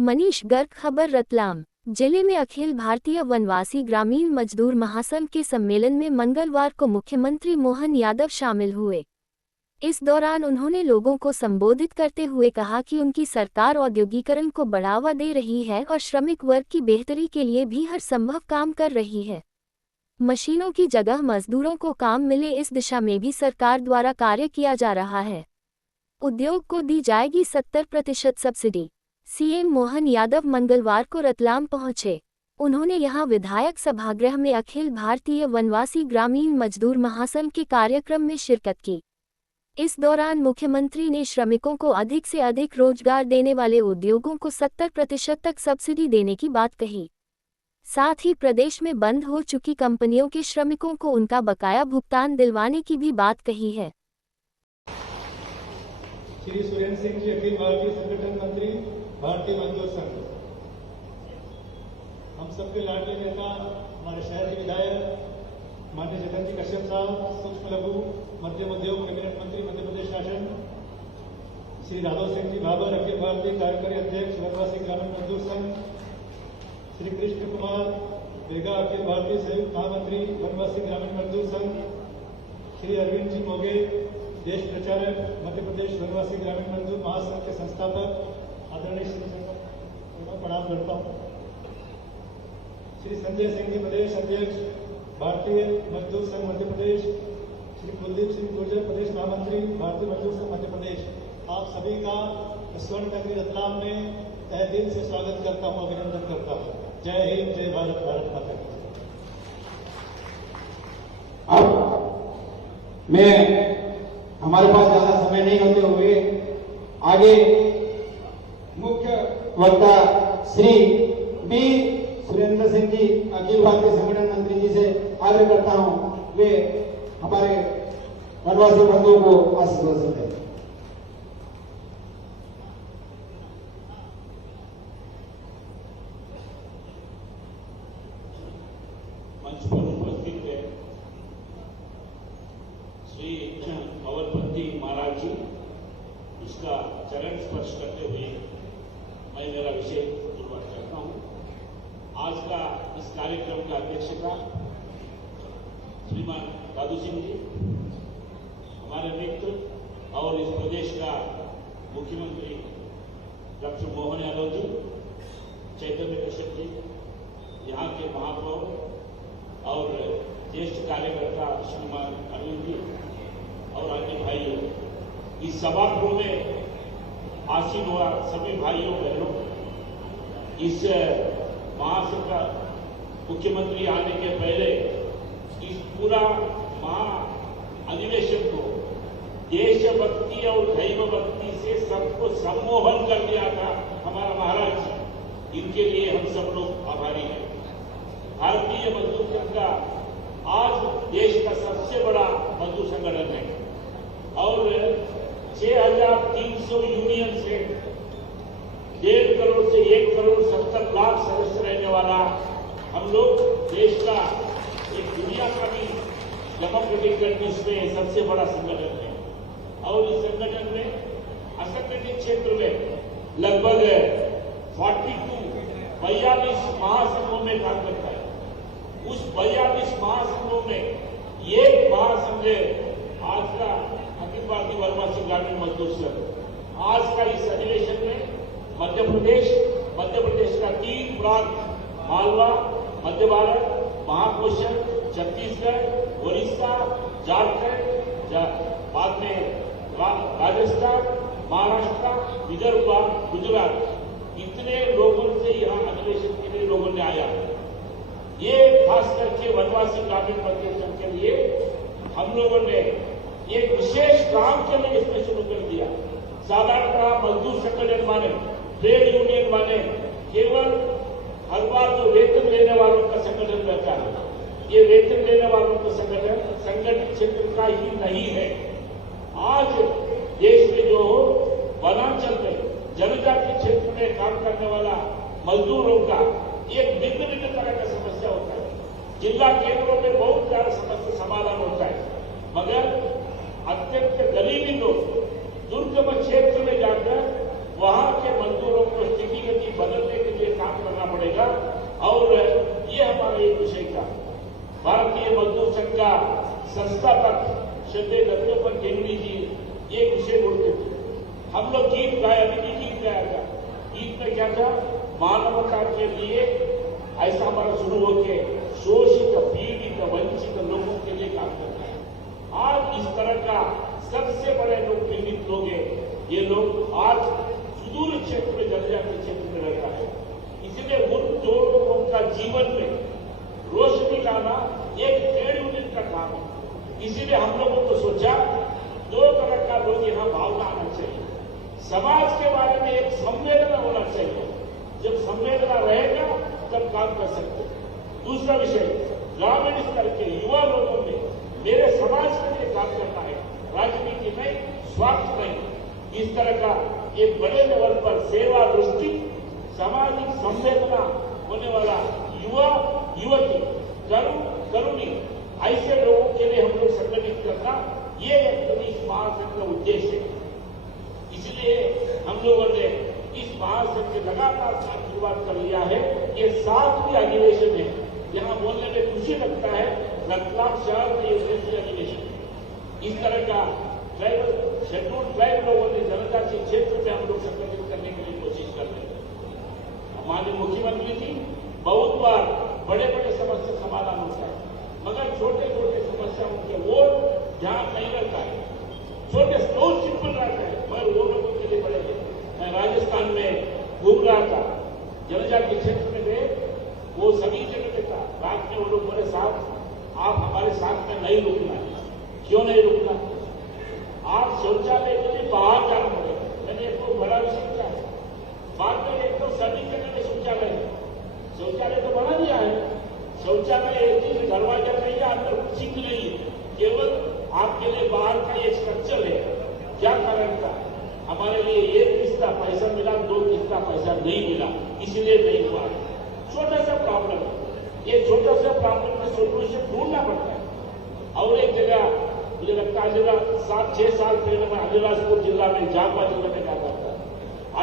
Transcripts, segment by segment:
मनीष गर्ग। खबर रतलाम जिले में अखिल भारतीय वनवासी ग्रामीण मजदूर महासंघ के सम्मेलन में मंगलवार को मुख्यमंत्री मोहन यादव शामिल हुए। इस दौरान उन्होंने लोगों को संबोधित करते हुए कहा कि उनकी सरकार औद्योगिकरण को बढ़ावा दे रही है और श्रमिक वर्ग की बेहतरी के लिए भी हर संभव काम कर रही है। मशीनों की जगह मजदूरों को काम मिले, इस दिशा में भी सरकार द्वारा कार्य किया जा रहा है। उद्योग को दी जाएगी 70% सब्सिडी। सीएम मोहन यादव मंगलवार को रतलाम पहुंचे। उन्होंने यहां विधायक सभागृह में अखिल भारतीय वनवासी ग्रामीण मजदूर महासंघ के कार्यक्रम में शिरकत की। इस दौरान मुख्यमंत्री ने श्रमिकों को अधिक से अधिक रोजगार देने वाले उद्योगों को 70% तक सब्सिडी देने की बात कही। साथ ही प्रदेश में बंद हो चुकी कंपनियों के श्रमिकों को उनका बकाया भुगतान दिलवाने की भी बात कही है। श्री सुरेंद्र सिंह जी, अखिल भारतीय संगठन मंत्री, भारतीय मजदूर संघ। हम सबके लाडले नेता, हमारे शहर के विधायक माननीय जगन जी कश्यप साहब, सूक्ष्म लघु मध्यम उद्योग कैबिनेट मंत्री मध्य प्रदेश शासन, श्री राघव सिंह जी भाबर, अखिल भारतीय कार्यकारी अध्यक्ष वनवासी ग्रामीण मजदूर संघ, श्री कृष्ण कुमार बेगा, अखिल भारतीय संयुक्त महामंत्री वनवासी ग्रामीण मजदूर संघ, श्री अरविंद जी मोगे, देश प्रचारक मध्य प्रदेश वनवासी ग्रामीण मजदूर महासंघ के संस्थापक, आदरणीय श्री प्रणाम करता हूँ। श्री संजय सिंह जी, प्रदेश अध्यक्ष भारतीय मजदूर संघ मध्य प्रदेश, श्री कुलदीप सिंह गुर्जर, प्रदेश महामंत्री भारतीय मजदूर संघ मध्य प्रदेश, आप सभी का स्वर्ण नगरी रतलाम में तहे दिल से स्वागत करता हूँ, अभिनंदन करता हूँ। जय हिंद, जय भारत, भारत माता की। अब मैं हमारे पास ज्यादा समय नहीं होते हुए आगे मुख्य वक्ता श्री बी सुरेंद्र सिंह जी, अखिल भारतीय संगठन मंत्री जी से आग्रह करता हूं वे हमारे वनवासी बंधुओं को आशीर्वाद दें। मंच पर उपस्थित है श्री अवधपति महाराज जी, उसका चरण स्पर्श करते हुए मैं मेरा विषय शुरुआत करता हूं। आज का इस कार्यक्रम का अध्यक्षता श्रीमान दादू सिंह जी, हमारे मित्र और इस प्रदेश का मुख्यमंत्री डॉक्टर मोहन यादव जी, चैतन्य कश्यप जी, यहाँ के महापौर और ज्येष्ठ कार्यकर्ता श्रीमान अरविंद जी और अन्य भाइयों, इस सभागृह में आसीन हुआ सभी भाइयों बहनों, इस महासंघ का मुख्यमंत्री आने के पहले इस पूरा महा अधिवेशन को देशभक्ति और दैव भक्ति से सबको सम्मोहन कर दिया था हमारा महाराज जी। इनके लिए हम सब लोग आभारी हैं। भारतीय मजदूर संघ का आज देश का सबसे बड़ा मजदूर संगठन है और 6,300 यूनियन से 1.5 करोड़ से 1 करोड़ 70 लाख सदस्य रहने वाला हम लोग देश का एक दुनिया का भी डेमोक्रेटिक कंट्रीज में सबसे बड़ा संगठन है और इस संगठन में असंगठित क्षेत्र में लगभग 42 महासंघों में काम करता है। उस 42 महासंघों में एक महासंघ आज का अखिल भारतीय वनवासी ग्रामीण मजदूर संघ। आज का इस अधिवेशन में मध्य प्रदेश का 3 प्रांत मालवा, मध्य भारत, महाकौशल, छत्तीसगढ़, उड़ीसा, झारखंड, बाद में राजस्थान, महाराष्ट्र, विदर्भ, गुजरात, इतने लोगों से यहाँ अधिवेशन के लिए लोगों ने आया। ये खास करके वनवासी ग्रामीण मजदूर संघ के लिए हम लोगों ने एक विशेष काम के लिए इसमें शुरू कर दिया। साधारणतः मजदूर संगठन माने, ट्रेड यूनियन माने केवल हर बार जो वेतन लेने वालों का संगठन रहता है, ये वेतन लेने वालों का संगठन संगठित क्षेत्र का ही नहीं है। आज देश में जो वनांचल में जनजातीय क्षेत्र में काम करने वाला मजदूरों का एक भिन्न तरह का समस्या होता है। जिला केंद्रों में बहुत सारा समस्या समाधान होता है, मगर अत्यंत गरीबी लोग दुर्गम क्षेत्र में जाकर वहां के मजदूरों को स्थिति गति बदल भारतीय मजदूर संघ का संस्थापक श्रद्धेय दत्तोपंत ठेंगड़ी जी एक विषय बोलते थे। हम लोग गीत गाया, अभी भी गीत गाया था। गीत में क्या था? मानवता के लिए ऐसा हमारा शुरू होके शोषित, पीड़ित, वंचित लोगों के लिए काम करना है। आज इस तरह का सबसे बड़े लोग पीड़ित लोग हैं, ये लोग आज सुदूर क्षेत्र में, जनजातीय क्षेत्र में रहता है। इसलिए उन दो लोगों का जीवन में रोशनी लाना एक ट्रेड यूनियन का काम है। इसीलिए हम लोगों को सोचा दो तरह का लोग यहाँ भावना आना चाहिए। समाज के बारे में एक संवेदना होना चाहिए। जब संवेदना रहेगा तब काम कर सकते हैं। दूसरा विषय, ग्रामीण स्तर के युवा लोगों में मेरे समाज के लिए काम करना है, राजनीति में, स्वार्थ नहीं। इस तरह का एक बड़े लेवल पर सेवा दृष्टि, सामाजिक संवेदना होने वाला युवा युवती, करुणी, ऐसे लोगों के लिए हम लोग संगठित करना, ये एक इस महासंघ का उद्देश्य है। इसलिए हम लोगों ने इस महासंघ से लगातार साथ शुरुआत कर लिया है। ये 7वीं अधिवेशन है। यहाँ बोलने में खुशी लगता है, रतलाम शहर में ये 10वीं अधिवेशन है। इस तरह का ट्राइबल, शेड्यूल्ड ट्राइब लोगों ने जनजातीय क्षेत्र में हम लोग संगठित करने के लिए कोशिश कर रहे हैं। हमारे मुख्यमंत्री जी बहुत बार बड़े बड़े समस्या समाधान होता है, मगर छोटे छोटे समस्या उनके वो ध्यान नहीं रहता है। छोटे बहुत सिंपल रहता है, मगर वो लोगों के लिए बड़े हैं। मैं राजस्थान में घूम रहा था, जनजातीय क्षेत्र में गए, वो सभी जगह पे था। रात में वो लोग बोले, साहब आप हमारे साथ में नहीं रुकना है। क्यों नहीं रुकना? आप शौचालय के लिए बाहर जाना पड़ेगा। मैंने एक तो बड़ा विषय किया है। बाद में एक तो सभी जगह में शौचालय तो बना दिया है। शौचालय एक चीज दरवाजा नहीं है, अंदर कुछ नहीं है, केवल आपके लिए बाहर का एक स्ट्रक्चर है। क्या कारण था? हमारे लिए एक किस्ता पैसा मिला, 2 किस्ता पैसा नहीं मिला, इसलिए नहीं हुआ। छोटा सा प्रॉब्लम है। ये छोटा सा प्रॉब्लम का सोल्यूशन ढूंढना पड़ता है। और एक जगह मुझे लगता है 7-6 साल पहले मैं अलीराजपुर जिला में, जापा जिला में क्या करता,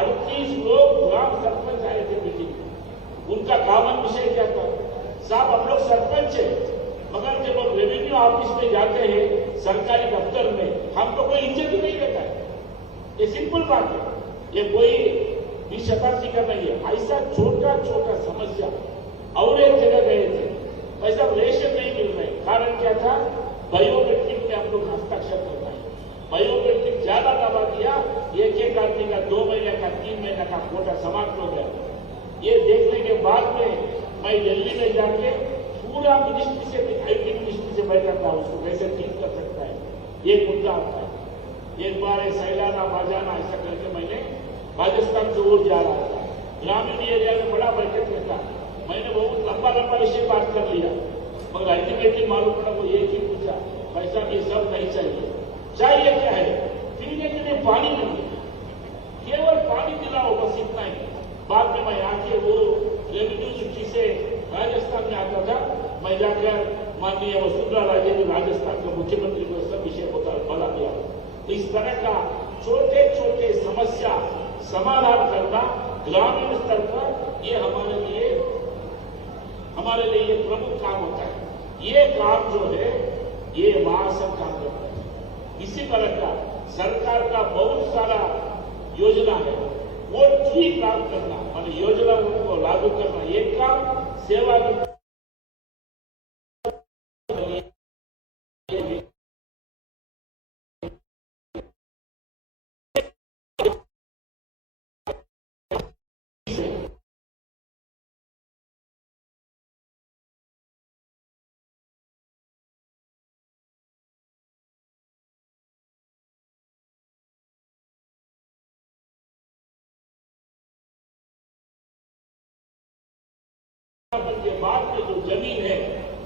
38 लोग ग्राम सरपंच आए थे मीटिंग में। उनका कॉमन विषय क्या था? साहब हम लोग सरपंच है, मगर जब हम रेवेन्यू ऑफिस में जाते हैं, सरकारी दफ्तर में, हमको कोई इज्जत ही नहीं देता है। ये सिंपल बात है, ये कोई 20 शताब्दी का नहीं है। ऐसा छोटा छोटा समस्या। और एक जगह गए थे, पैसा रेशन नहीं मिल रहे। कारण क्या था? बायोमेट्रिक में हम लोग हस्ताक्षर करना है। बायोमेट्रिक ज्यादा दबा दिया, एक आदमी का 2 महीने का, 3 महीने का कोटा समाप्त हो गया। ये देखने के बाद में मैं दिल्ली में जाके पूरा मिनिस्ट्री से, IT मिनिस्ट्री से बैठा था, उसको कैसे ठीक कर सकता है, ये मुद्दा आता है। एक बार एक सैलाना बाजाना ऐसा करके मैंने राजस्थान से ओर जा रहा था। ग्रामीण एरिया में बड़ा बैठक में था। मैंने बहुत लंबा विषय बात कर लिया, मगर अल्टीमेटली मालूम पड़ा वो एक ही पूछा, पैसा ये सब नहीं चाहिए। चाहिए क्या है? पीने के लिए पानी नहीं है, केवल पानी दिलाओ, बस इतना ही। बाद में मैं आके वो रेवेन्यू छुट्टी से राजस्थान में आता था, मैं जाकर माननीय वसुंधरा राजे ने राजस्थान के मुख्यमंत्री को सब विषय बता दिया। तो इस तरह का छोटे छोटे समस्या समाधान करना ग्रामीण स्तर पर, ये हमारे लिए एक प्रमुख काम होता है। ये काम जो है, ये महासंघ काम करता है। इसी तरह का सरकार का बहुत सारा योजना है, वो ठीक काम करना, मान योजना को लागू करना एक काम, सेवा के बाद में जो जमीन है,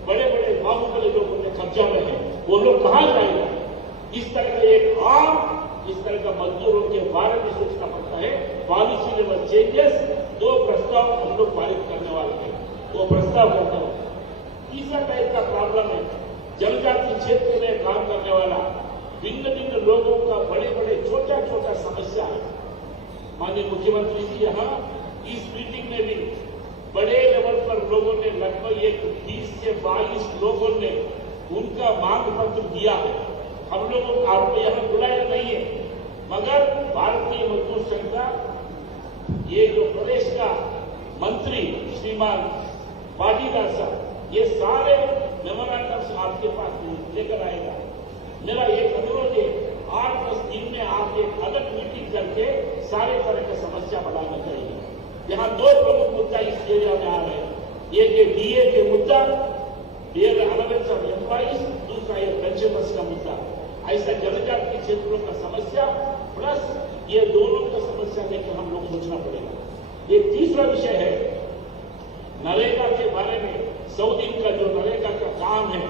बड़े बड़े बाहुबली लोगों ने कब्जा में है, वो लोग कहां जाएंगे? इस तरह का एक आम, इस तरह का मजदूरों के बारे में सोचना पड़ता है। पॉलिसी लेवल चेंजेस, 2 प्रस्ताव हम लोग पारित करने वाले हैं, 2 प्रस्ताव करने वाले। तीसरा टाइप का प्रॉब्लम है, जनजातीय क्षेत्र में काम करने वाला भिन्न भिन्न लोगों का बड़े बड़े छोटा छोटा समस्या है। माननीय मुख्यमंत्री जी यहाँ इस मीटिंग में भी बड़े लेवल पर लोगों ने लगभग एक 20 से 22 लोगों ने उनका मांग पत्र दिया है। हम लोगों को आपको यहां बुलाया नहीं है, मगर भारतीय मजदूर संघ का ये जो प्रदेश का मंत्री श्रीमान पाटीदार साहब ये सारे मेमोरेंडम्स आपके पास लेकर आएगा। मेरा एक अनुरोध है, 8-10 दिन में आप एक अलग मीटिंग करके सारे तरह की समस्या बढ़ाना चाहिए। यहाँ 2 प्रमुख मुद्दा इस एरिया में आ रहे हैं। एक ये डीए के मुद्दा, डियर अलावेंस ऑफ एम्प्लॉइज, दूसरा ये पेंशनर्स का मुद्दा। ऐसा जनजाति क्षेत्रों का समस्या प्लस ये दोनों का समस्या लेकर हम लोग सोचना पड़ेगा। एक तीसरा विषय है नरेगा के बारे में। 100 दिन का जो नरेगा का काम है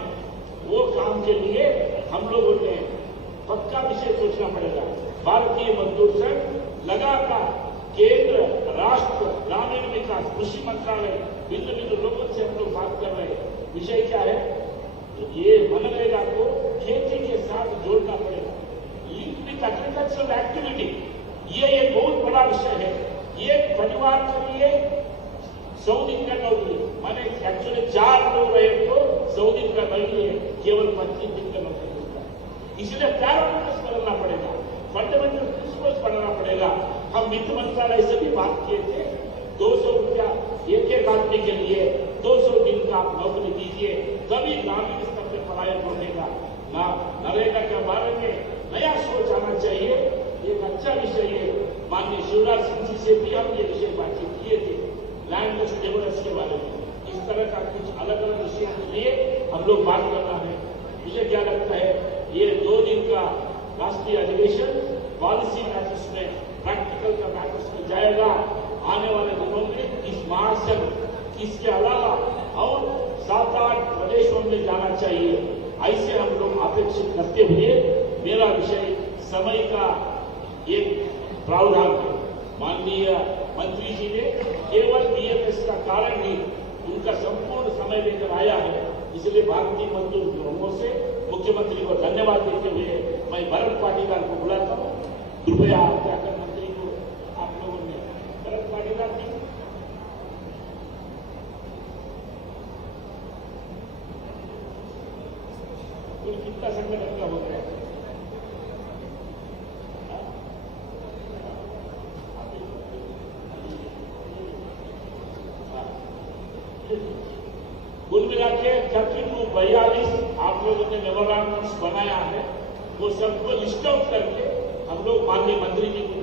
वो काम के लिए हम लोगों ने पक्का विषय सोचना पड़ेगा। भारतीय मजदूर संघ लगातार केंद्र, राष्ट्र, ग्रामीण विकास, कृषि मंत्रालय, भिन्न भिन्न लोगों से हम लोग बात कर रहे हैं। विषय क्या है? ये मनरेगा को खेती के साथ जोड़ना पड़ेगा, लिंक विथ एग्रीकल्चरल एक्टिविटी। ये एक बहुत बड़ा विषय है। ये परिवार के लिए 100 दिन का नौकरी, माने एक्चुअली 4 लोग रहे तो 100 दिन का नौकरी है, केवल 25 दिन का नौकरी मिलता है। इसलिए पैरामीटर्स बदलना पड़ेगा, फंडामेंटल प्रिंसिपल्स बढ़ाना पड़ेगा। हम वित्त मंत्रालय से भी बात किए थे, 200 रुपया एक आदमी के लिए 200 दिन का आप नौकरी दीजिए, तभी ग्रामीण स्तर पर पलायन रोकेगा। नरेगा के बारे में नया सोच आना चाहिए। एक अच्छा विषय है। माननीय शिवराज सिंह जी से भी हम ये विषय बातचीत किए थे, लैंड लेबरर्स के बारे में। इस तरह का कुछ अलग अलग विषयों के लिए हम लोग बात करना है। मुझे क्या लगता है, ये 2 दिन का राष्ट्रीय अधिवेशन पॉलिसी मैटर्स में, प्रैक्टिकल का मैटर्स में जाएगा। आने वाले दिनों में इस महासंघ इसके अलावा और 7-8 प्रदेशों में जाना चाहिए, ऐसे हम लोग अपेक्षित करते हुए मेरा विषय समय का एक प्रावधान है। माननीय मंत्री जी ने केवल बीएमएस का कारण ही उनका संपूर्ण समय लेकर आया है। इसलिए भारतीय मजदूर संघों से मुख्यमंत्री को धन्यवाद देते हुए मैं भरत पाटीदार को बुलाता हूं। कृपया आप जाकर मंत्री को आप लोगों ने भरत पाटीदार जी कुल कितना संगठन का होता है? कुल मिला के 32-42 आप लोगों ने मेमोरेंडम्स बनाया है। वो सबको लिस्ट आउट करके हम लोग माननीय मंत्री जी को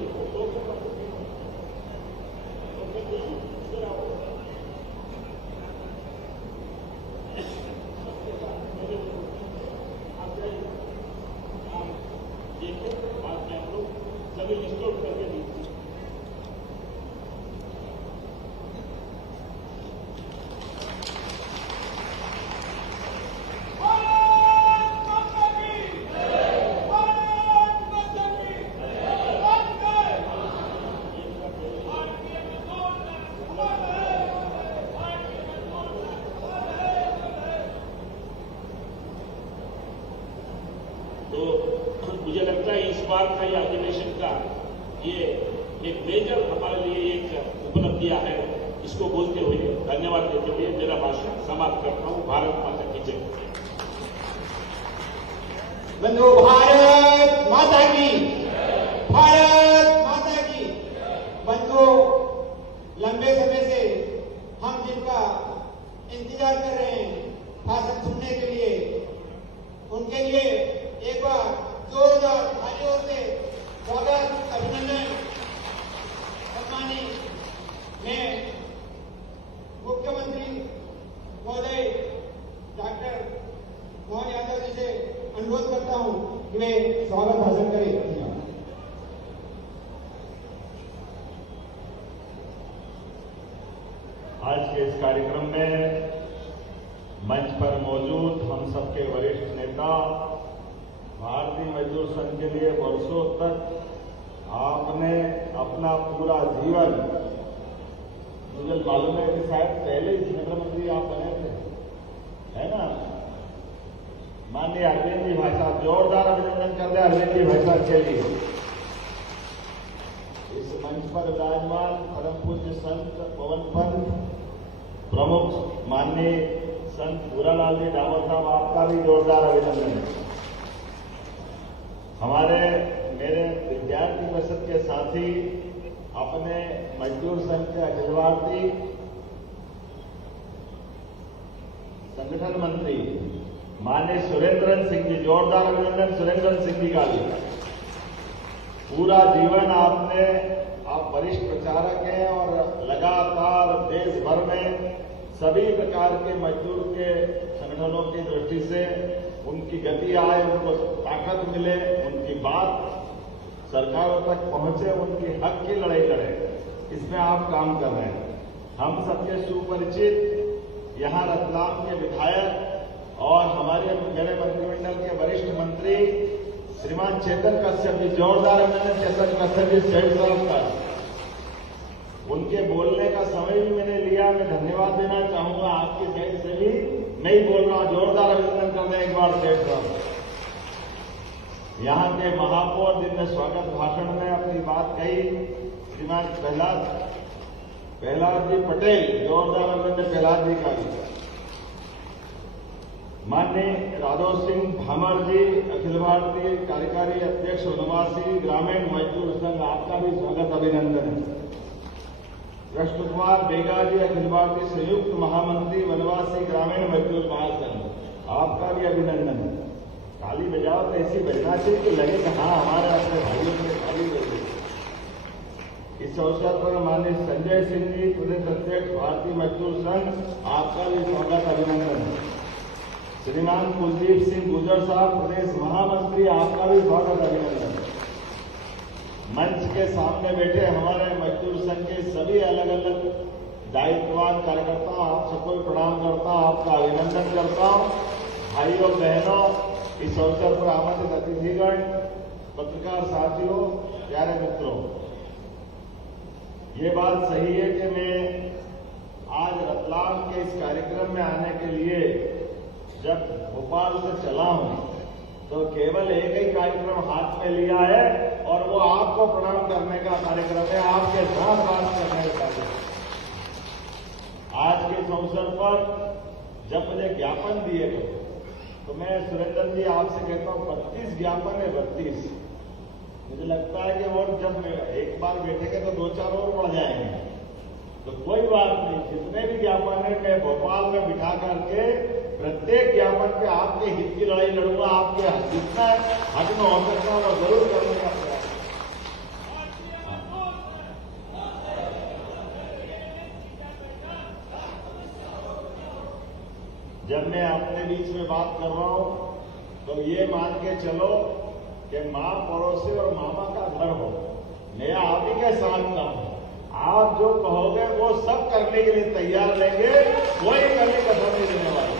सभी लिस्ट आउट करके दीजिए। तो मुझे लगता है इस बार का ये अधिवेशन का ये एक मेजर हमारे लिए एक उपलब्धियां है। इसको बोलते हुए धन्यवाद देते हुए मेरा भाषण समाप्त करता हूं। भारत माता की जय। बंधु, भारत माता की, भारत माता की। बंधु, लंबे समय से हम जिनका इंतजार कर रहे हैं भाषण सुनने के लिए, उनके लिए एक बार जोरदार तालियों से स्वागत, अभिनंदन। सम्मानी मैं मुख्यमंत्री महोदय डॉक्टर मोहन यादव जी से अनुरोध करता हूं कि वे स्वागत भाषण करें। आज के इस कार्यक्रम में मंच पर मौजूद हम सबके वरिष्ठ नेता, भारतीय मजदूर संघ के लिए वर्षों तक आपने अपना पूरा जीवन, मुझे मालूम है कि शायद पहले ही केंद्र मंत्री आप बने थे, है ना? माननीय अरविंद जी भाई साहब, जोरदार अभिनंदन कर दें अरविंद जी भाई साहब के लिए। इस मंच पर विराजमान परम पूज्य संत पवन पंत प्रमुख माननीय संत पूरालाल जी डामोर साहब, आपका भी जोरदार अभिनंदन। हमारे मेरे विद्यार्थी परिषद के साथी, अपने मजदूर संघ के अखिल भारतीय संगठन मंत्री माननीय सुरेंद्र सिंह जी, जोरदार अभिनंदन सुरेंद्र सिंह जी का भी। पूरा जीवन आप वरिष्ठ प्रचारक हैं और लगातार देश भर में सभी प्रकार के मजदूर के संगठनों की दृष्टि से उनकी गति आए, उनको ताकत मिले, उनकी बात सरकारों तक पहुंचे, उनके हक की लड़ाई लड़े, इसमें आप काम कर रहे हैं। हम सबके सुपरिचित यहाँ रतलाम के विधायक और मेरे मंत्रिमंडल के वरिष्ठ मंत्री श्रीमान चेतन कश्यप जी, जोरदार अभिनंदन चेतन कश्यप जी सेठ साहब का। उनके बोलने का समय भी मैंने लिया, मैं धन्यवाद देना चाहूंगा आपकी साइड से भी। मैं ही बोल रहा हूं, जोरदार अभिनंदन कर दें एक बार सेठ साहब। यहाँ के महापौर जिनने स्वागत भाषण में अपनी बात कही, श्रीमान प्रहलाद जी पटेल, जोरदार अभिनंदन प्रहलाद जी का भी। माननीय राघव सिंह भामर जी, अखिल भारतीय कार्यकारी अध्यक्ष वनवासी ग्रामीण मजदूर संघ, आपका भी स्वागत अभिनंदन है। कृष्ण कुमार बेगा जी, अखिल भारतीय संयुक्त महामंत्री वनवासी ग्रामीण मजदूर महासंघ, आपका भी अभिनंदन है। ताली बजाओ तो ऐसी बजना चाहिए कि लगे कि हाँ हमारे अपने भाइयों ने ताली बजाई। इस अवसर पर माननीय संजय सिंह जी, प्रदेश अध्यक्ष भारतीय मजदूर संघ, आपका भी स्वागत अभिनंदन है। श्रीमान कुलदीप सिंह गुजर साहब, प्रदेश महामंत्री, आपका भी स्वागत अभिनंदन। मंच के सामने बैठे हमारे मजदूर संघ के सभी अलग अलग दायित्ववान कार्यकर्ता, आप सबको प्रणाम करता हूं, आपका अभिनंदन करता हूं। भाइयों बहनों, इस अवसर पर आमंत्रित अतिथिगण, पत्रकार साथियों, प्यारे मित्रों, ये बात सही है कि मैं आज रतलाम के इस कार्यक्रम में आने के लिए जब भोपाल से चला हूं तो केवल एक ही कार्यक्रम हाथ में लिया है और वो आपको प्रणाम करने का कार्यक्रम है, आपके साथ बात करने का कार्यक्रम। आज के इस अवसर पर जब मुझे ज्ञापन दिए गए तो मैं सुरेंद्र जी आपसे कहता हूं 32 ज्ञापन है, 32। मुझे लगता है कि वो जब एक बार बैठेंगे तो 2-4 और बढ़ जाएंगे, तो कोई बात नहीं। जितने भी ज्ञापन है मैं भोपाल में बिठा करके प्रत्येक ज्ञापन पे आपके हित की लड़ाई लड़ूंगा, आपके जितना हक में हो सकता है वो जरूर करने का प्रयास। जब मैं अपने बीच में बात कर रहा हूं तो ये मान के चलो कि मां पड़ोसी और मामा का घर हो, मैं आप ही के साथ का हूं। आप जो कहोगे वो सब करने के लिए तैयार रहेंगे, कोई कभी कसर नहीं देने वाले।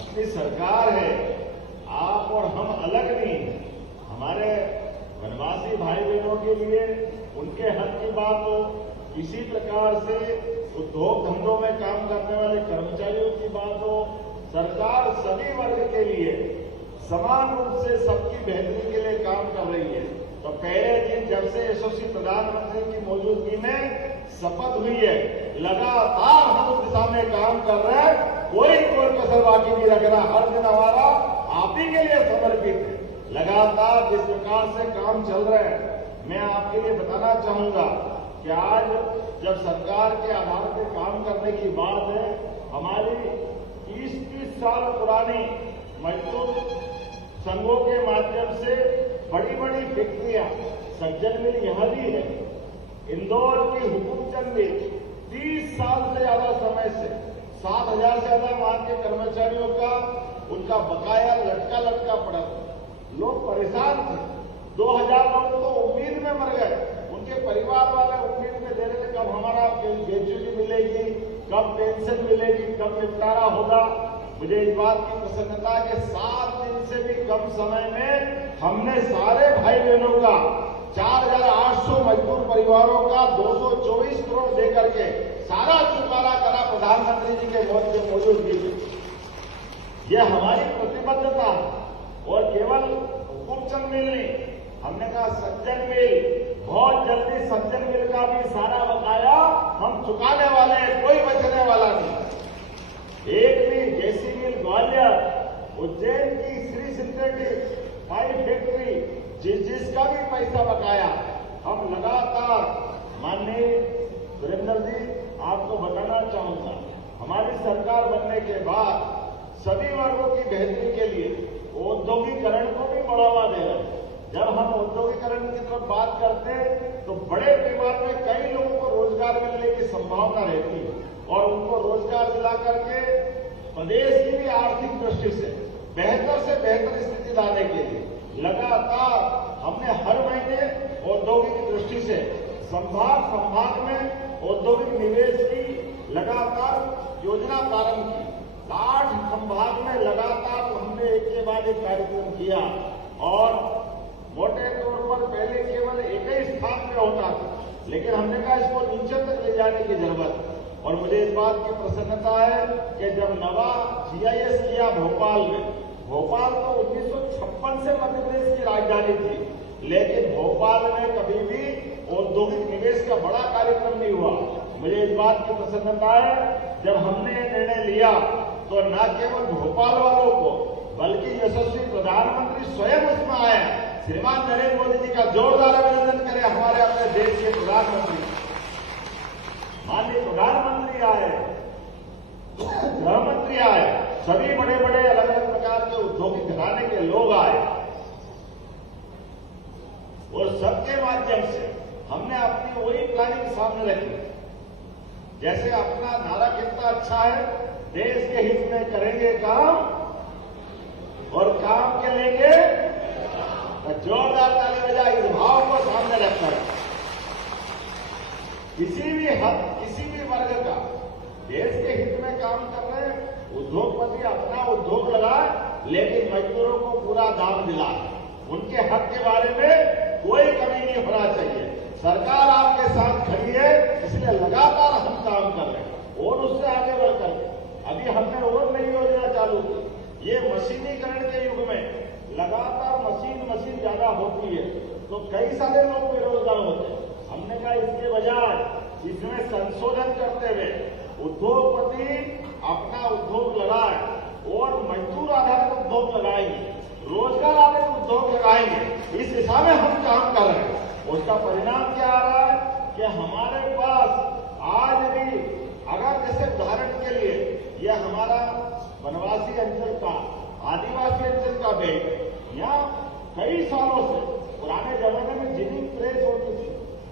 अपनी सरकार है, आप और हम अलग नहीं है। हमारे वनवासी भाई बहनों के लिए उनके हक की बात हो, इसी प्रकार से उद्योग धंधों में काम करने वाले कर्मचारियों की बात हो, सरकार सभी वर्ग के लिए समान रूप से सबकी बेहतरी के लिए काम कर रही है। तो पहले दिन जब से यशस्वी प्रधानमंत्री की मौजूदगी में शपथ हुई है, लगातार हम उस दिशा में काम कर रहे हैं, कोई कसर बाकी नहीं रख रहा। हर दिन हमारा आप ही के लिए समर्पित है। लगातार जिस प्रकार से काम चल रहे हैं, मैं आपके लिए बताना चाहूंगा कि आज जब सरकार के आधार पर काम करने की बात है, हमारी 30-30 साल पुरानी मजदूर संघों के माध्यम से बड़ी बड़ी फैक्ट्रियां, सज्जन मिल यहां भी है, इंदौर की हुकुमचंद मिल 30 साल से ज्यादा समय से 7,000 से ज्यादा मान के कर्मचारियों का उनका बकाया लटका पड़ा था। लोग परेशान थे, 2,000 लोग तो उम्मीद में मर गए, उनके परिवार वाले उम्मीद में दे रहे थे कब हमारा ग्रेच्युटी मिलेगी, कब पेंशन मिलेगी, कब निपटारा होगा। मुझे इस बात की प्रसन्नता है कि 7 दिन से भी कम समय में हमने सारे भाई बहनों का 4,800 मजदूर परिवारों का 224 करोड़ देकर के सारा चुकारा करा प्रधानमंत्री जी के मौजूदगी में। यह हमारी प्रतिबद्धता है। और केवल हुकुमचंद मिल नहीं, हमने कहा सज्जन मिल, बहुत जल्दी सज्जन मिल का भी सारा बकाया हम चुकाने वाले हैं, कोई बचने वाला नहीं। एक भी जेसी मिल ग्वालियर, उज्जैन की श्री सिंथेटिक पाइप फैक्ट्री, जिसका भी पैसा बकाया हम लगातार, माननीय सुरेंद्र जी आपको बताना चाहूंगा, हमारी सरकार बनने के बाद सभी वर्गों की बेहतरी के लिए औद्योगिकरण को भी बढ़ावा दे रहे हैं। जब हम औद्योगिकरण की तरफ बात करते हैं तो बड़े पैमाने में कई लोगों को रोजगार मिलने की संभावना रहती है और उनको रोजगार दिला करके प्रदेश की भी आर्थिक दृष्टि से बेहतर स्थिति लाने के लिए लगातार हमने हर महीने औद्योगिक दृष्टि से संभाग में औद्योगिक निवेश की लगातार योजना प्रारंभ की। 8 संभाग में लगातार हमने एक के बाद एक कार्यक्रम किया और मोटे तौर पर पहले केवल एक ही स्थान में होता था, लेकिन हमने कहा इसको नीचे तक ले जाने की जरूरत है। और मुझे इस बात की प्रसन्नता है कि जब नवा GIS किया भोपाल में, भोपाल तो 1956 से मध्य प्रदेश की राजधानी थी, लेकिन भोपाल में कभी भी औद्योगिक निवेश का बड़ा कार्यक्रम नहीं हुआ। मुझे इस बात की प्रसन्नता है जब हमने ये निर्णय लिया तो न केवल भोपाल वालों को बल्कि यशस्वी प्रधानमंत्री स्वयं उसमें आए। श्रीमान नरेंद्र मोदी जी का जोरदार अभिनंदन करें, हमारे अपने देश के प्रधानमंत्री, माननीय प्रधानमंत्री आए, गृह मंत्री आए, सभी बड़े बड़े अलग अलग प्रकार के औद्योगिक घराने के लोग आए और सबके माध्यम से हमने अपनी वही प्लानिंग सामने रखी। जैसे अपना नारा कितना अच्छा है, देश के हित में करेंगे काम और काम के लेंगे, जोरदार ताली बजाए इस भाव को सामने रखकर किसी भी वर्ग का देश के हित में काम कर रहे हैं। उद्योगपति अपना उद्योग लगाए लेकिन मजदूरों को पूरा दाम दिलाए, उनके हक के बारे में कोई कमी नहीं होना चाहिए। सरकार आपके साथ खड़ी है, इसलिए लगातार हम काम कर रहे हैं और उससे आगे बढ़कर अभी हमने और नई योजना चालू की। ये मशीनीकरण के युग में लगातार मशीन ज्यादा होती है तो कई सारे लोग बेरोजगार होते हैं। हमने कहा इसके बजाय इसमें संशोधन करते हुए उद्योगपति अपना उद्योग लगाए और मजदूर आधारित उद्योग लगाएंगे, रोजगार आधारित उद्योग लगाएंगे। इस दिशा में हम काम कर रहे हैं। उसका परिणाम क्या आ रहा है कि हमारे पास आज भी अगर जैसे उदाहरण के लिए यह हमारा वनवासी अंचल का, आदिवासी अंचल का बेल्ट, यहाँ कई सालों से पुराने जमाने में जिनिंग प्रेस होती थी,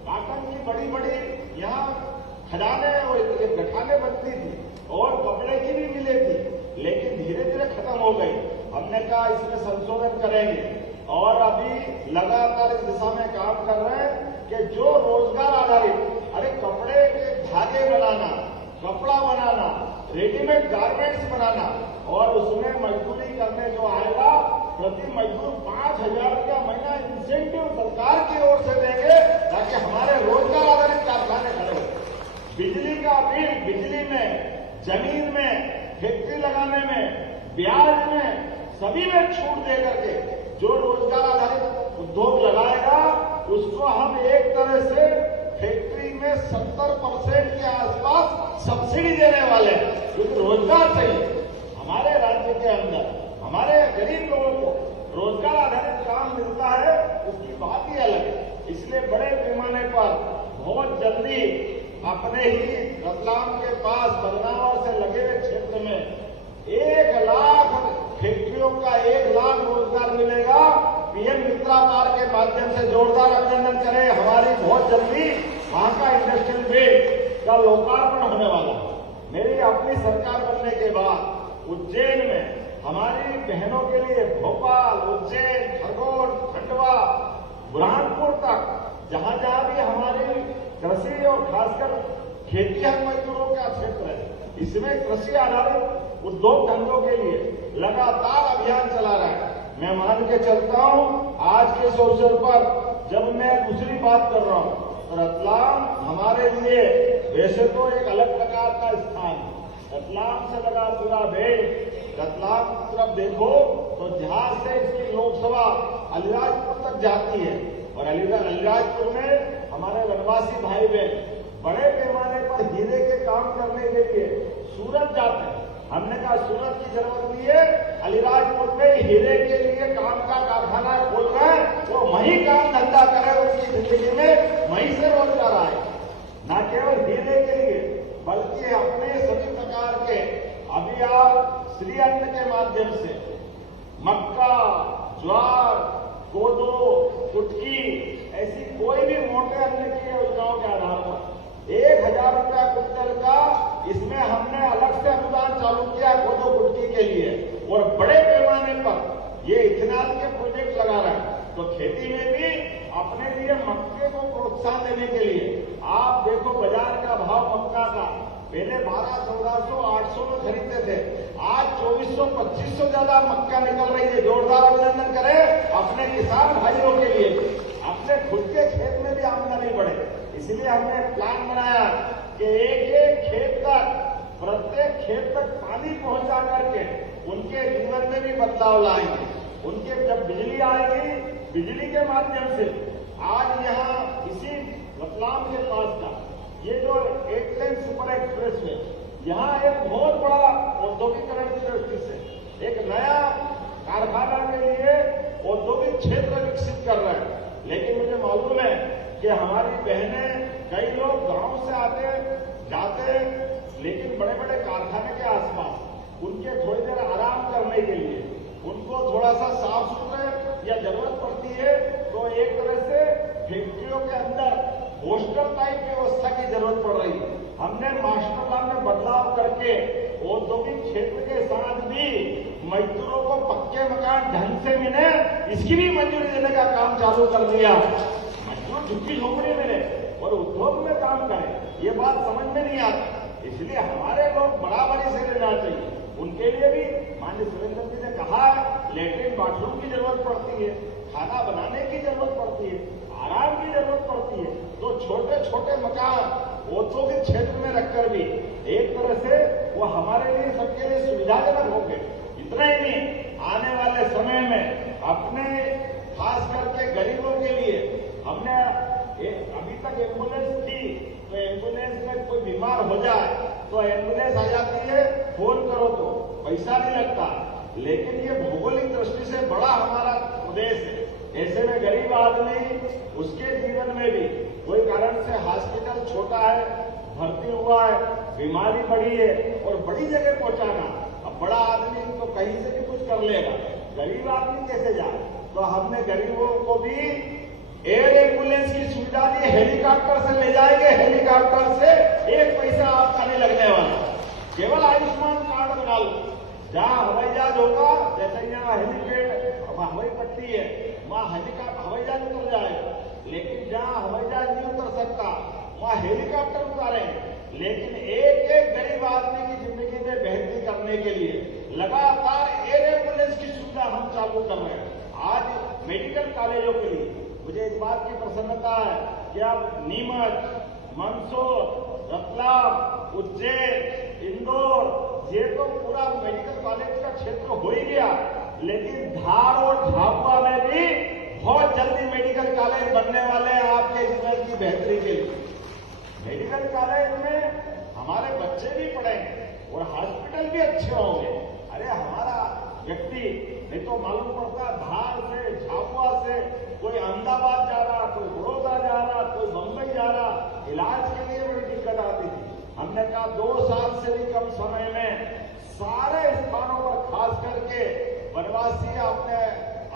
काटन की बड़ी बड़ी यहाँ खदाने और गठाने बनती थी और कपड़े की भी मिलें थी, लेकिन धीरे धीरे खत्म हो गई। हमने कहा इसमें संशोधन करेंगे और अभी लगातार इस दिशा में काम कर रहे हैं कि जो रोजगार आधारित, अरे कपड़े के धागे बनाना, कपड़ा बनाना, रेडीमेड गारमेंट्स बनाना और उसमें मजदूरी करने जो आएगा प्रति मजदूर 5,000 रुपया महीना इंसेंटिव सरकार की ओर से देंगे ताकि हमारे रोजगार आधारित कारखाने खड़े हो। बिजली का बिल, बिजली में, जमीन में, फैक्ट्री लगाने में, ब्याज में, सभी में छूट दे करके जो रोजगार आधारित उद्योग लगाएगा उसको हम एक तरह से फैक्ट्री में 70% के आसपास सब्सिडी देने वाले हैं, क्योंकि रोजगार चाहिए। हमारे राज्य के अंदर हमारे गरीब लोगों को रोजगार आधारित काम मिलता है, उसकी बात ही अलग है। इसलिए बड़े पैमाने पर बहुत जल्दी अपने ही रतलाम के पास बदनावर से लगे हुए क्षेत्र में 1 लाख फैक्ट्रियों का 1 लाख रोजगार मिलेगा। पीएम मित्रा पार्क के माध्यम से जोरदार अभिनंदन करें। हमारी बहुत जल्दी वहां का इंडस्ट्रियल बेल्ट का लोकार्पण होने वाला है। मेरी अपनी सरकार बनने के बाद उज्जैन में हमारी बहनों के लिए भोपाल, उज्जैन, खरगोन, खंडवा, बुरहानपुर तक जहां जहां भी हमारी कृषि और खासकर खेतीहर मजदूरों का क्षेत्र है, इसमें कृषि आधारित उद्योग धंधों के लिए लगातार अभियान चला रहा है। मैं मान के चलता हूं आज के इस अवसर पर जब मैं दूसरी बात कर रहा हूं तो रतलाम हमारे लिए वैसे तो एक अलग प्रकार का स्थान है। रतलाम से लगा पूरा बेल्ट, रतलाम की तरफ देखो तो जहां से इसकी लोकसभा अलीराजपुर तक जाती है और अलीराजपुर में हमारे वनवासी भाई बहन बड़े पैमाने पर हीरे के काम करने के लिए सूरत जाते हैं। हमने कहा सूरत की जरूरत नहीं है, अलीराजपुर में हीरे के लिए काम का कारखाना खोल रहे हैं, वो वहीं काम धंधा करे, उसकी जिंदगी में वहीं से रोजगार आए। न केवल हीरे के लिए बल्कि अपने सभी प्रकार के, अभी आप श्री अन्न के माध्यम से मक्का, ज्वार, कोदो, कुटकी ऐसी कोई भी मोटे अन्न की योजनाओं के आधार पर 1000 रुपया क्विंटल का इसमें हमने अलग से अनुदान चालू किया कोदो कुटकी के लिए, और बड़े पैमाने पर ये इथेनॉल के प्रोजेक्ट लगा रहे हैं। तो खेती में भी अपने लिए मक्के को प्रोत्साहन देने के लिए आप देखो बाजार का भाव मक्का का पहले 1200, 1400, 800 में खरीदते थे, आज 2400, 2500 ज्यादा मक्का निकल रही है। जोरदार अभिनंदन करें अपने किसान भाइयों के लिए, अपने खुद के खेत में भी आमदनी बढ़े। इसलिए हमने प्लान बनाया कि एक खेत तक, प्रत्येक खेत तक पानी पहुंचा करके उनके जीवन में भी बदलाव लाएंगे। उनके जब बिजली आएगी, बिजली के माध्यम से आज यहाँ इसी रतलाम के पास का ये जो 8 लेन सुपर एक्सप्रेस है, यहाँ एक बहुत बड़ा औद्योगिकरण की दृष्टि से एक नया कारखाना के लिए औद्योगिक क्षेत्र विकसित कर रहे हैं। लेकिन मुझे मालूम है कि हमारी बहनें, कई लोग गांव से आते जाते, लेकिन बड़े बड़े कारखाने के आसपास उनके थोड़ी देर आराम करने के लिए उनको थोड़ा सा साफ सुथरे या जरूरत पड़ती है, तो एक तरह से फैक्ट्रियों के अंदर हॉस्टल टाइप व्यवस्था की जरूरत पड़ रही है। हमने मास्टर प्लान में बदलाव करके औद्योगिक क्षेत्र के साथ भी मजदूरों को पक्के मकान ढंग से मिले, इसकी भी मंजूरी देने का काम चालू कर दिया। मजदूर झुग्गी झोपड़ी में रहे और उद्योग में काम करें, ये बात समझ में नहीं आती। इसलिए हमारे लोग बराबरी से लेना चाहिए। उनके लिए भी माननीय सुरेंद्र जी ने कहा है, लेटरिन बाथरूम की जरूरत पड़ती है, खाना बनाने की जरूरत पड़ती है, आराम की जरूरत पड़ती है। तो छोटे छोटे मकान औद्योगिक क्षेत्र में रखकर भी एक तरह से वो हमारे लिए, सबके लिए सुविधाजनक हो गए। इतना ही नहीं, आने वाले समय में अपने खास करके गरीबों के लिए हमने अभी तक एम्बुलेंस थी, तो एम्बुलेंस में कोई बीमार हो जाए तो एम्बुलेंस आ जाती है, फोन करो तो पैसा नहीं लगता। लेकिन ये भौगोलिक दृष्टि से बड़ा हमारा प्रदेश है, ऐसे में गरीब आदमी उसके जीवन में भी कोई कारण से हॉस्पिटल छोटा है, भर्ती हुआ है, बीमारी बढ़ी है और बड़ी जगह पहुंचाना, अब बड़ा आदमी तो कहीं से भी कुछ कर लेगा, गरीब आदमी कैसे जाए? तो हमने गरीबों को भी एयर एम्बुलेंस की सुविधा दी, हेलीकॉप्टर से ले जाएंगे, हेलीकॉप्टर से एक पैसा आपका नहीं लगने वाला, केवल आयुष्मान कार्ड बना लो। जहां हवाई जहाज होगा, जैसे यहाँ हेलीपैड हवाई पट्टी है, वहां हवाई जहाज उतर जाएगा, लेकिन जहां हवाई जहाज नहीं उतर सकता वहां हेलीकॉप्टर उतारेंगे। लेकिन एक एक गरीब आदमी की जिंदगी में बेहतरी करने के लिए लगातार एयर एम्बुलेंस की सुविधा हम चालू कर रहे हैं। आज मेडिकल कॉलेजों के लिए मुझे इस बात की प्रसन्नता है कि अब नीमच, मंदसौर, रतलाम, उज्जैन, इंदौर, ये तो पूरा मेडिकल कॉलेज का क्षेत्र हो ही गया, लेकिन धार और झाबुआ में भी बहुत जल्दी मेडिकल कॉलेज बनने वाले हैं आपके जीवन की बेहतरी के लिए। मेडिकल कॉलेज में हमारे बच्चे भी पढ़ेंगे और हॉस्पिटल भी अच्छे होंगे। अरे हमारा व्यक्ति नहीं तो मालूम पड़ता धार से, झाबुआ से कोई अहमदाबाद जा रहा, कोई बड़ौदा जा रहा, कोई बंबई जा रहा, इलाज के लिए बड़ी दिक्कत आती थी। हमने कहा 2 साल से भी कम समय में सारे स्थानों पर, खास करके वनवासी, अपने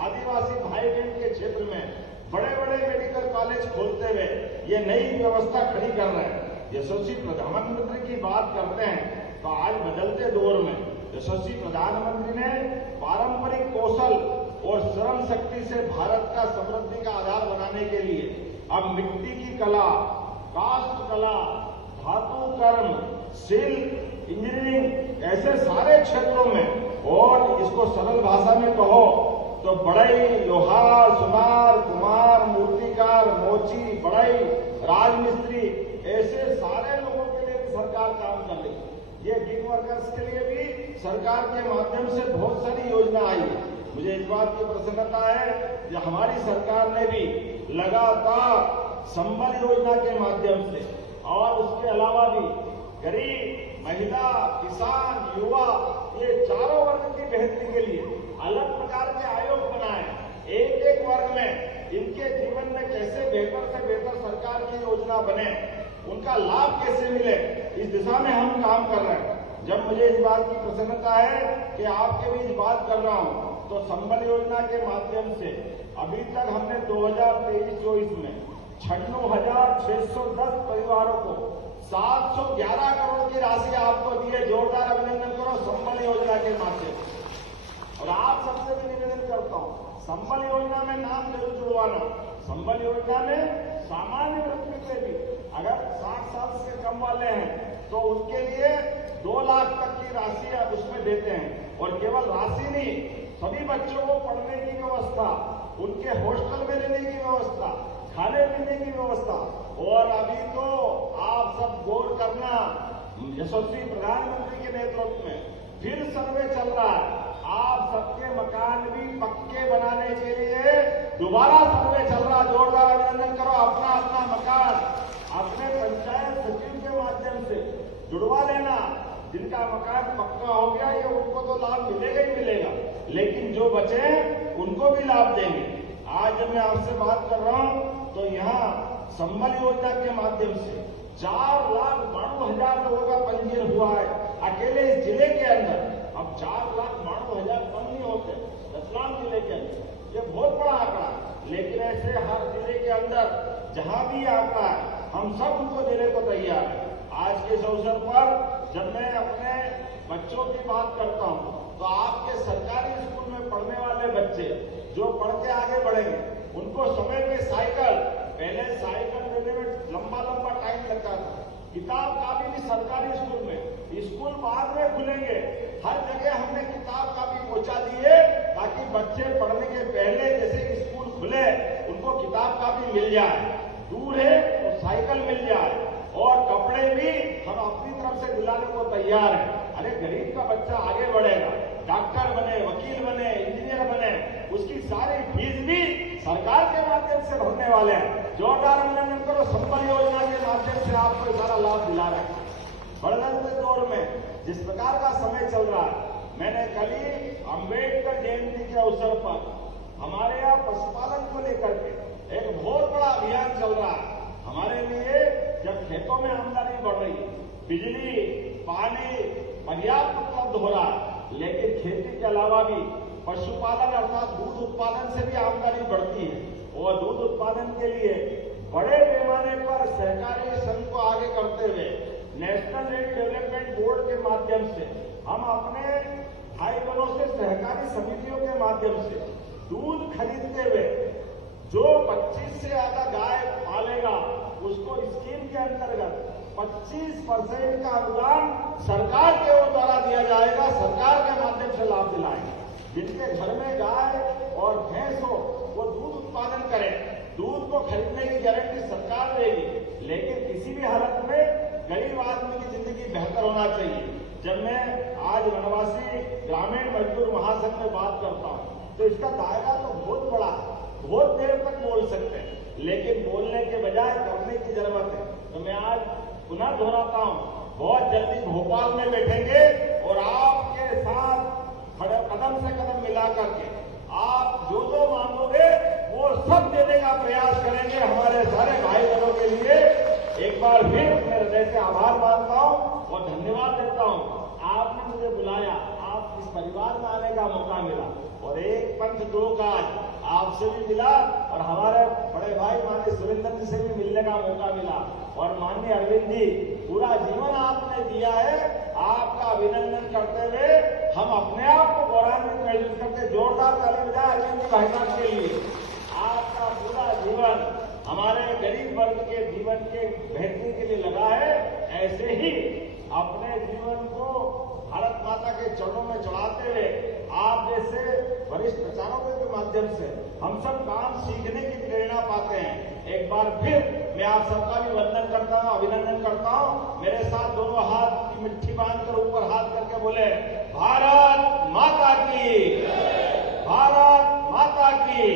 आदिवासी भाई बहन के क्षेत्र में बड़े बड़े मेडिकल कॉलेज खोलते हुए ये नई व्यवस्था खड़ी कर रहे हैं। यशस्वी प्रधानमंत्री की बात करते हैं तो आज बदलते दौर में यशस्वी प्रधानमंत्री ने पारंपरिक कौशल और श्रम शक्ति से भारत का समृद्धि का आधार बनाने के लिए अब मिट्टी की कला, काष्ठ कला, धातु कर्म, शिल्प, इंजीनियरिंग ऐसे सारे क्षेत्रों में, और इसको सरल भाषा में कहो तो बढ़ई, लोहार, सुनार, कुमार, मूर्तिकार, मोची, बढ़ई, राजमिस्त्री, ऐसे सारे लोगों के लिए भी सरकार काम कर रही है। ये गिग वर्कर्स के लिए भी सरकार के माध्यम से बहुत सारी योजना आई है। मुझे इस बात की प्रसन्नता है कि हमारी सरकार ने भी लगातार संबल योजना के माध्यम से और उसके अलावा भी गरीब, महिला, किसान, युवा, ये चारों वर्ग की बेहतरी के लिए अलग प्रकार के आयोग बनाए। एक एक वर्ग में इनके जीवन में कैसे बेहतर से बेहतर सरकार की योजना बने, उनका लाभ कैसे मिले, इस दिशा में हम काम कर रहे हैं। जब मुझे इस बात की प्रसन्नता है कि आपके बीच बात कर रहा हूं, तो संबल योजना के माध्यम से अभी तक हमने 2023-24 में 96,610 परिवारों को 711 करोड़ की राशि आपको दी है। जोरदार अभिनंदन करो संबल योजना के माध्यम से। और आप सबसे भी निवेदन करता हूं, संबल योजना में नाम जरूर जुड़वाना। संबल योजना में सामान्य व्यक्ति के भी अगर 60 साल से कम वाले हैं तो उनके लिए 2 लाख तक की राशि आप उसमें देते हैं। और केवल राशि नहीं, सभी बच्चों को पढ़ने की व्यवस्था, उनके हॉस्टल में रहने की व्यवस्था, खाने पीने की व्यवस्था। और अभी तो आप सब गौर करना, यशस्वी प्रधानमंत्री के नेतृत्व में फिर सर्वे चल रहा है। आप सबके मकान भी पक्के बनाने के लिए दोबारा सर्वे चल रहा। जोरदार अभिनंदन करो। अपना अपना मकान अपने पंचायत सचिव के माध्यम से जुड़वा लेना। जिनका मकान पक्का हो गया, ये उनको तो लाभ मिलेगा ही मिलेगा, लेकिन जो बचे उनको भी लाभ देंगे। आज जब मैं आपसे बात कर रहा हूं तो यहाँ संबल योजना के माध्यम से 4,92,000 लोगों का पंजीयन हुआ है अकेले इस जिले के अंदर। अब 4,92,000 कम नहीं होते रतलाम जिले के अंदर, ये बहुत बड़ा आंकड़ा है। लेकिन ऐसे हर जिले के अंदर जहां भी आंकड़ा है, हम सब उनको देने को तैयार है। आज के इस अवसर पर जब मैं अपने बच्चों की बात करता हूं तो आपके सरकारी स्कूल में पढ़ने वाले बच्चे जो पढ़ के आगे बढ़ेंगे, उनको समय पे साइकिल, पहले साइकिल देने में लंबा लंबा टाइम लगता था। किताब कापी भी सरकारी स्कूल में, स्कूल बाद में खुलेंगे, हर जगह हमने किताब कापी पहुंचा दिए ताकि बच्चे पढ़ने के पहले जैसे स्कूल खुले उनको किताब कापी मिल जाए, दूर है तो साइकिल मिल जाए। और कपड़े भी हम अपनी तरफ से दिलाने को तैयार हैं। अरे गरीब का बच्चा आगे बढ़ेगा, डॉक्टर बने, वकील बने, इंजीनियर बने, उसकी सारी फीस भी सरकार के माध्यम से भरने वाले हैं। जोरदार अभिनंदन करो। संबल योजना के माध्यम से आपको सारा लाभ दिला रहे हैं। बदलते दौर में जिस प्रकार का समय चल रहा है, मैंने कल ही अम्बेडकर जयंती के अवसर पर हमारे यहाँ पशुपालन को लेकर के एक बहुत बड़ा अभियान चल रहा है। हमारे लिए जब खेतों में आमदनी बढ़ रही है, बिजली, पानी पर्याप्त उपलब्ध हो रहा है, लेकिन खेती के अलावा भी पशुपालन अर्थात दूध उत्पादन से भी आमदनी बढ़ती है। और दूध उत्पादन के लिए बड़े पैमाने पर सहकारी संघ को आगे करते हुए नेशनल डेयरी डेवलपमेंट बोर्ड के माध्यम से हम अपने भाई बहनों से सहकारी समितियों के माध्यम से दूध खरीदते हुए जो 25 से ज्यादा गाय पालेगा उसको स्कीम के अंतर्गत 25% का अनुदान सरकार के ओर द्वारा दिया जाएगा। सरकार के माध्यम से लाभ दिलाएंगे। जिनके घर में गाय और भैंस हो वो दूध उत्पादन करें, दूध को खरीदने की गारंटी सरकार देगी, लेकिन किसी भी हालत में गरीब आदमी की जिंदगी बेहतर होना चाहिए। जब मैं आज वनवासी ग्रामीण मजदूर महासंघ में बात करता हूं तो इसका दायरा तो बहुत बड़ा है, बहुत देर तक बोल सकते हैं, लेकिन बोलने के बजाय करने की जरूरत है। तो मैं आज पुनः दोहराता हूं, बहुत जल्दी भोपाल में बैठेंगे और आपके साथ कदम से कदम मिला करके आप जो जो मांगोगे वो सब देने का प्रयास करेंगे हमारे सारे भाई बहनों के लिए। एक बार फिर मैं हृदय से आभार मानता हूं और धन्यवाद देता हूं। आपने मुझे बुलाया, आप इस परिवार में आने का मौका मिला और एक पंच दो काज आपसे भी मिला और हमारे बड़े भाई माननीय सुरेंद्र जी से भी मिलने का मौका मिला। और माननीय अरविंद जी, पूरा जीवन आपने दिया है, आपका अभिनंदन करते हुए हम अपने आप को गौरवान्वित महसूस करते। जोरदार ताली बजाएं अरविंद जी भाई साहब के लिए। आपका पूरा जीवन हमारे गरीब वर्ग के जीवन के बेहतरी के लिए लगा है। ऐसे ही अपने जीवन को भारत माता के चरणों में चढ़ाते हुए आप जैसे वरिष्ठ प्रचारकों के माध्यम से हम सब काम सीखने की प्रेरणा पाते हैं। एक बार फिर मैं आप सबका भी वंदन करता हूं, अभिनंदन करता हूं। मेरे साथ दोनों हाथ की मुट्ठी बांधकर ऊपर हाथ करके बोले, भारत माता की, भारत माता की।